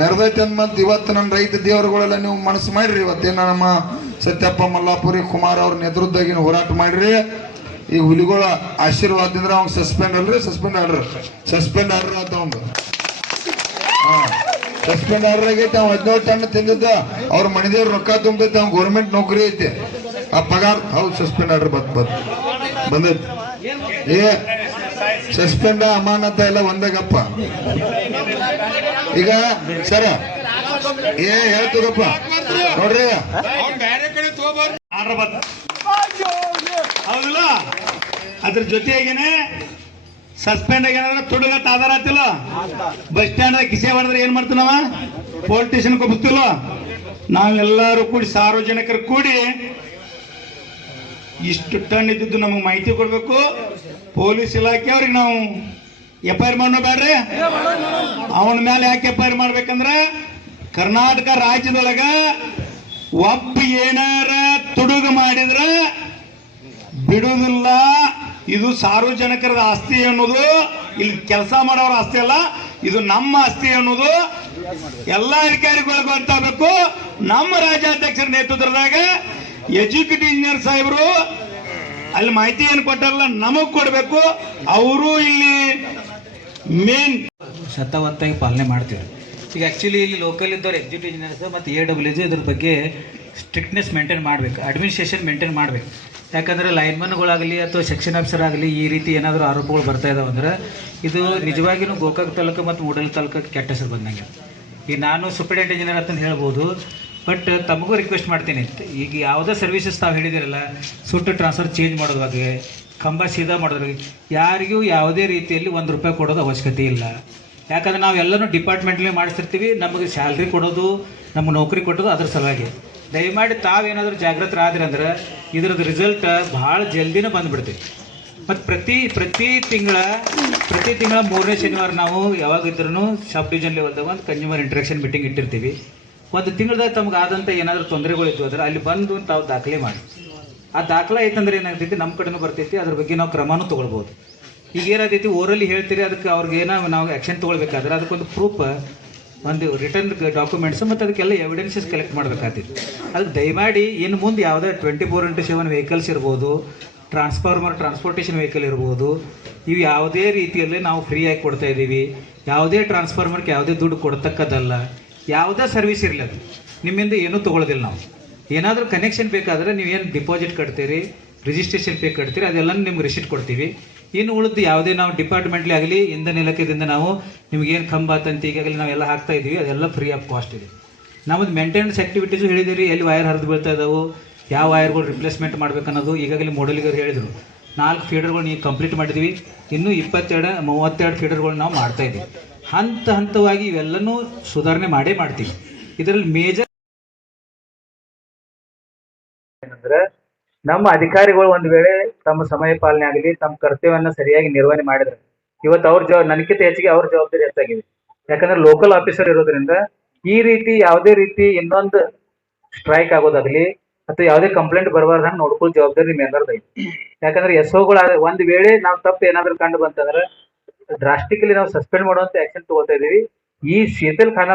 ಮೆರೆದೈತೆ ಅಂತ ಮತ್ತೆ ಇವತ್ತು ನನ್ನ ರೈತ ದೇವರುಗಳೆಲ್ಲ ನೀವು ಮನಸ್ಸು ಮಾಡಿರಿ. ಇವತ್ತೇನ ನಮ್ಮ ಸತ್ಯಪ್ಪ ಮಲ್ಲಾಪುರಿ ಕುಮಾರ್ ಅವ್ರ ನೇತೃತ್ವದಾಗಿನ ಹೋರಾಟ ಮಾಡಿರಿ. ಈ ಹುಲಿಗಳ ಆಶೀರ್ವಾದದಿಂದ ಅವ್ನು ಸಸ್ಪೆಂಡ್ ಅಲ್ರಿ, ಸಸ್ಪೆಂಡ್ ಆರ್ಡರ್ ಆತ ಒಂದು ಸಸ್ಪೆಂಡ್ ಆರ್ಡರ್ ಆಗೈತೆ. ಅವ್ 17 ಟನ್ ತಿಂದಿದ್ದ ಅವ್ರ ಮನೆದೇವ್ರ ರೊಕ್ಕ ತುಂಬೈತೆ. ಅವ್ನು ಗೌರ್ಮೆಂಟ್ ನೌಕರಿ ಐತೆ. ಆ ಪಗಾರ ಹೌದು ಸಸ್ಪೆಂಡ್ ಆರ್ಡರ್ ಬಂದೈತಿ. ಏ ಸಸ್ಪೆಂಡ್ ಅಮಾನತ ಎಲ್ಲ ಒಂದಾಗಪ್ಪ. ಈಗ ಸರ ಹೇಳ್ತೀರಪ್ಪ ನೋಡ್ರಿ, ಹೌದಲ್ಲ, ಅದ್ರ ಜೊತೆಗೇನೆ ಸಸ್ಪೆಂಡ್ ಆಗ್ಯಾನ ತುಡುಗತ್ತ ಆಧಾರ ಆತಿಲ್ಲ. ಬಸ್ ಸ್ಟ್ಯಾಂಡ್ ಕಿಸೆ ಹೊಡೆದ್ರೆ ಏನ್ ಮಾಡ್ತೀವಿ ನಾವ? ಪೊಲೀಸ್ ಸ್ಟೇಷನ್ ಹೋಗ್ತಿಲ್ಲ. ನಾವೆಲ್ಲರೂ ಕೂಡಿ ಸಾರ್ವಜನಿಕರು ಕೂಡಿ ಇಷ್ಟು ಟನ್ ಇದ್ದಿದ್ದು ನಮಗೆ ಮಾಹಿತಿ ಕೊಡ್ಬೇಕು. ಪೊಲೀಸ್ ಇಲಾಖೆ ಅವ್ರಿಗೆ ನಾವು FIR ಮಾಡೋ ಬೇಡ್ರಿ. ಅವನ ಮೇಲೆ ಯಾಕೆ FIR ಮಾಡ್ಬೇಕಂದ್ರೆ ಕರ್ನಾಟಕ ರಾಜ್ಯದೊಳಗ ಒಬ್ಬ ಏನಾರ ತುಡುಗು ಮಾಡಿದ್ರ ಬಿಡುವುದಿಲ್ಲ. ಇದು ಸಾರ್ವಜನಿಕರ ಆಸ್ತಿ ಅನ್ನೋದು, ಇಲ್ಲಿ ಕೆಲಸ ಮಾಡೋರ ಆಸ್ತಿ ಅಲ್ಲ, ಇದು ನಮ್ಮ ಆಸ್ತಿ ಅನ್ನೋದು ಎಲ್ಲ ಅಧಿಕಾರಿಗಳು ಗೊತ್ತಾಗಬೇಕು. ನಮ್ಮ ರಾಜ್ಯಾಧ್ಯಕ್ಷರ ನೇತೃತ್ವದಾಗ ಎಕ್ಸಿಕ್ಯೂಟಿವ್ ಇಂಜಿನಿಯರ್ ಸಾಹೇಬರು ಅಲ್ಲಿ ಮಾಹಿತಿ ಏನು ಕೊಟ್ಟಾರಲ್ಲ ನಮಗ್ ಕೊಡ್ಬೇಕು. ಅವರು ಇಲ್ಲಿ ಮೇನ್ ಶತವತ್ತಾಗಿ ಪಾಲನೆ ಮಾಡ್ತೀವಿ. ಈಗ ಆ್ಯಕ್ಚುಲಿ ಇಲ್ಲಿ ಲೋಕಲ್ ಇದ್ದವ್ರು ಎಕ್ಸಿಕ್ಯೂಟಿವ್ ಇಂಜಿನಿಯರ್ಸ್ ಮತ್ತು AWS ಇದ್ರ ಬಗ್ಗೆ ಸ್ಟ್ರಿಕ್ಟ್ನೆಸ್ ಮೇಂಟೈನ್ ಮಾಡಬೇಕು, ಅಡ್ಮಿನಿಸ್ಟ್ರೇಷನ್ ಮೇಂಟೈನ್ ಮಾಡಬೇಕು. ಯಾಕಂದರೆ ಲೈನ್ಮನ್ಗಳಾಗಲಿ ಅಥವಾ ಸೆಕ್ಷನ್ ಆಫೀಸರ್ ಆಗಲಿ ಈ ರೀತಿ ಏನಾದರೂ ಆರೋಪಗಳು ಬರ್ತಾ ಇದಾವೆ ಅಂದ್ರೆ ಇದು ನಿಜವಾಗಿಯೂ ಗೋಕಾಕ್ ತಾಲೂಕು ಮತ್ತು ಮೂಡಲ್ ತಾಲೂಕು ಕೆಟ್ಟ ಹೆಸರು ಬಂದಂಗೆ. ಈಗ ನಾನು ಸೂಪರಿಂಟೆಂಡೆಂಟ್ ಇಂಜಿನಿಯರ್ ಅಂತ ಹೇಳ್ಬೋದು, ಬಟ್ ತಮಗೂ ರಿಕ್ವೆಸ್ಟ್ ಮಾಡ್ತೀನಿ. ಈಗ ಯಾವುದೇ ಸರ್ವಿಸಸ್ ತಾವು ಹೇಳಿದಿರಲ್ಲ, ಸುಟ್ಟು ಟ್ರಾನ್ಸ್ಫರ್ ಚೇಂಜ್ ಮಾಡೋದ್ರ ಬಗ್ಗೆ, ಕಂಬ ಸೀದಾ ಮಾಡೋದ್ರ ಬಗ್ಗೆ ಯಾರಿಗೂ ಯಾವುದೇ ರೀತಿಯಲ್ಲಿ ₹1 ಕೊಡೋದು ಅವಶ್ಯಕತೆ ಇಲ್ಲ. ಯಾಕಂದ್ರೆ ನಾವು ಎಲ್ಲನೂ ಡಿಪಾರ್ಟ್ಮೆಂಟ್ಲೇ ಮಾಡಿಸ್ತಿರ್ತೀವಿ. ನಮಗೆ ಸ್ಯಾಲ್ರಿ ಕೊಡೋದು, ನಮಗೆ ನೌಕರಿ ಕೊಡೋದು ಅದ್ರ ಸಲುವಾಗಿ. ದಯಮಾಡಿ ತಾವೇನಾದರೂ ಜಾಗೃತರಾದ್ರಿ ಅಂದ್ರೆ ಇದ್ರದ್ದು ರಿಸಲ್ಟ್ ಭಾಳ ಜಲ್ದಿನೇ ಬಂದುಬಿಡ್ತೀವಿ. ಮತ್ತು ಪ್ರತಿ ತಿಂಗಳ 3ನೇ ಶನಿವಾರ ನಾವು ಯಾವಾಗಿದ್ರೂ ಸಬ್ ಡಿವಿಷನ್ ಲೆವೆಲ್ದಾಗ ಒಂದು ಕನ್ಸ್ಯೂಮರ್ ಇಂಟ್ರಾಕ್ಷನ್ ಮೀಟಿಂಗ್ ಇಟ್ಟಿರ್ತೀವಿ. ಒಂದು ತಿಂಗಳದಾಗ ತಮ್ಗೆ ಆದಂಥ ಏನಾದರೂ ತೊಂದರೆಗಳಿತ್ತು ಅಂದ್ರೆ ಅಲ್ಲಿ ಬಂದು ತಾವು ದಾಖಲೆ ಮಾಡಿ. ಆ ದಾಖಲೆ ಐತಂದ್ರೆ ಏನಾಗ್ತೈತಿ, ನಮ್ಮ ಕಡೆನೂ ಬರ್ತೈತಿ, ಅದ್ರ ಬಗ್ಗೆ ನಾವು ಕ್ರಮನೂ ತೊಗೊಳ್ಬೋದು. ಈಗ ಏನಾಗ್ತೈತಿ, ಓರಲ್ಲಿ ಹೇಳ್ತೀರಿ, ಅದಕ್ಕೆ ಅವ್ರಿಗೇನೋ ನಾವು ಆ್ಯಕ್ಷನ್ ತೊಗೊಳ್ಬೇಕಾದ್ರೆ ಅದಕ್ಕೊಂದು ಪ್ರೂಫ್, ಒಂದು ರಿಟರ್ನ್ ಡಾಕ್ಯುಮೆಂಟ್ಸ್ ಮತ್ತು ಅದಕ್ಕೆಲ್ಲ ಎವಿಡೆನ್ಸಸ್ ಕಲೆಕ್ಟ್ ಮಾಡಬೇಕಾಗ್ತೈತಿ. ಅದಕ್ಕೆ ದಯಮಾಡಿ ಇನ್ನು ಮುಂದೆ ಯಾವುದೇ 24/7 ವೆಹಿಕಲ್ಸ್ ಇರ್ಬೋದು, ಟ್ರಾನ್ಸ್ಪೋರ್ಟೇಷನ್ ವೆಹಿಕಲ್ ಇರ್ಬೋದು, ಇವು ಯಾವುದೇ ರೀತಿಯಲ್ಲಿ ನಾವು ಫ್ರೀಯಾಗಿ ಕೊಡ್ತಾ ಇದ್ದೀವಿ. ಯಾವುದೇ ಟ್ರಾನ್ಸ್ಫಾರ್ಮರ್ಗೆ ಯಾವುದೇ ದುಡ್ಡು ಕೊಡ್ತಕ್ಕದ್ದಲ್ಲ. ಯಾವುದೇ ಸರ್ವಿಸ್ ಇರಲಿ, ಅದು ನಿಮ್ಮಿಂದ ಏನೂ ತೊಗೊಳ್ಳೋದಿಲ್ಲ. ನಾವು ಏನಾದರೂ ಕನೆಕ್ಷನ್ ಬೇಕಾದರೆ ನೀವೇನು ಡಿಪಾಸಿಟ್ ಕಟ್ತೀರಿ, ರಿಜಿಸ್ಟ್ರೇಷನ್ ಪೇ ಕಟ್ತೀರಿ, ಅದೆಲ್ಲ ನಿಮ್ಗೆ ರಿಸಿಟ್ ಕೊಡ್ತೀವಿ. ಇನ್ನು ಉಳಿದು ಯಾವುದೇ ನಾವು ಡಿಪಾರ್ಟ್ಮೆಂಟ್ಲಿ ಆಗಲಿ ಇಂಧನ ಇಲಾಖೆಯಿಂದ ನಾವು ನಿಮಗೇನು ಕಂಬ ಅಂತ ಈಗಾಗಲೇ ನಾವೆಲ್ಲ ಹಾಕ್ತಾ ಇದ್ದೀವಿ, ಅದೆಲ್ಲ ಫ್ರೀ ಆಫ್ ಕಾಸ್ಟ್ ಇದೆ. ನಮ್ಮದು ಮೇಂಟೆನೆನ್ಸ್ ಆ್ಯಕ್ಟಿವಿಟೀಸು ಹೇಳಿದಿರಿ, ಎಲ್ಲಿ ವೈರ್ ಹರಿದು ಬೀಳ್ತಾ ಇದ್ದಾವೆ, ಯಾವ ವೈರ್ಗಳು ರಿಪ್ಲೇಸ್ಮೆಂಟ್ ಮಾಡ್ಬೇಕನ್ನೋದು ಈಗಾಗಲೇ ಮೊಡಲಿಗರು ಹೇಳಿದರು. 4 ಫೀಡರ್ಗಳು ನೀವು ಕಂಪ್ಲೀಟ್ ಮಾಡಿದ್ವಿ. ಇನ್ನೂ 32 ಫೀಡರ್ಗಳು ನಾವು ಮಾಡ್ತಾಯಿದ್ದೀವಿ. ಹಂತವಾಗಿ ಇವೆಲ್ಲನೂ ಸುಧಾರಣೆ ಮಾಡ್ತೀವಿ. ಇದರಲ್ಲಿ ಮೇಜರ್ ಏನಂದ್ರೆ, ನಮ್ಮ ಅಧಿಕಾರಿಗಳು ಒಂದು ವೇಳೆ ತಮ್ಮ ಸಮಯ ಪಾಲನೆ ಆಗಲಿ, ತಮ್ಮ ಕರ್ತವ್ಯವನ್ನು ಸರಿಯಾಗಿ ನಿರ್ವಹಣೆ ಮಾಡಿದ್ರೆ ಇವತ್ತು ಅವ್ರ ನನಗಿಂತ ಹೆಚ್ಚಿಗೆ ಅವ್ರ ಜವಾಬ್ದಾರಿ ಹೆಚ್ಚಾಗಿದೆ. ಯಾಕಂದ್ರೆ ಲೋಕಲ್ ಆಫೀಸರ್ ಇರೋದ್ರಿಂದ ಈ ರೀತಿ ಯಾವುದೇ ರೀತಿ ಇನ್ನೊಂದು ಸ್ಟ್ರೈಕ್ ಆಗೋದಾಗಲಿ ಅಥವಾ ಯಾವುದೇ ಕಂಪ್ಲೇಂಟ್ ಬರಬಾರ್ದಂಗೆ ನೋಡ್ಕೊಳ್ಳೋ ಜವಾಬ್ದಾರಿ ನಿಮ್ಮ ಎಲ್ಲರದ್ದು ಐತಿ. ಯಾಕಂದ್ರೆ SOಗಳು ಒಂದು ವೇಳೆ ನಾವು ತಪ್ಪು ಏನಾದರೂ ಕಂಡು ಬಂತಂದ್ರೆ ಡ್ರಾಸ್ಟಿಕಲಿ ನಾವು ಸಸ್ಪೆಂಡ್ ಮಾಡುವಂತ ಆಕ್ಷನ್ ತಗೋತಾ ಇದೀವಿ. ಈ ಶೀತಲ್ ಖಾನಾ